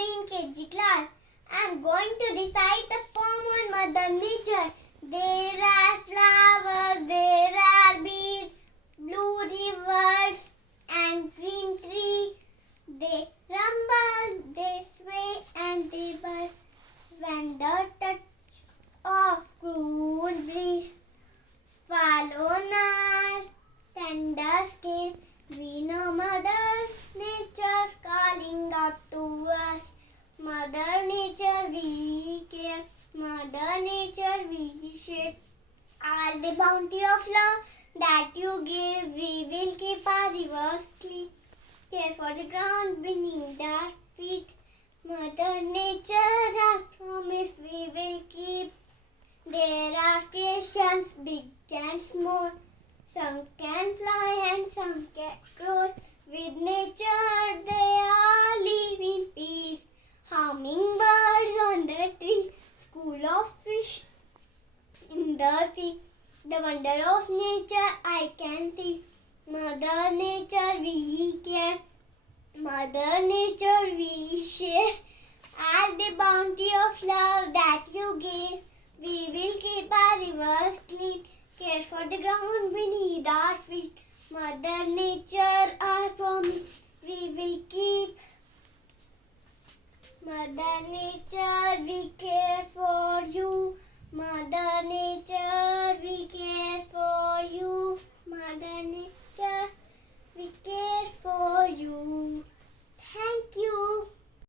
in KG class. I am going to recite the poem on Mother Nature. There are flowers, there are bees, blue rivers and green trees. They rumble, they sway and they burst when the touch of cool breeze. Follow our tender skin. We know Mother Nature calling out to us. Mother Nature we care. Mother Nature we share. All the bounty of love that you give, we will keep our rivers clean. Care for the ground beneath our feet. Mother Nature has promised we will keep. There are creations big and small. Some can fly and some can crawl. With nature they all live in peace. Hummingbirds on the tree, school of fish in the sea. The wonder of nature I can see. Mother Nature we care. Mother Nature we share. All the bounty of love that you give, we will keep our rivers clean. Care for the ground beneath our feet. Mother Nature our promise we will keep. Mother Nature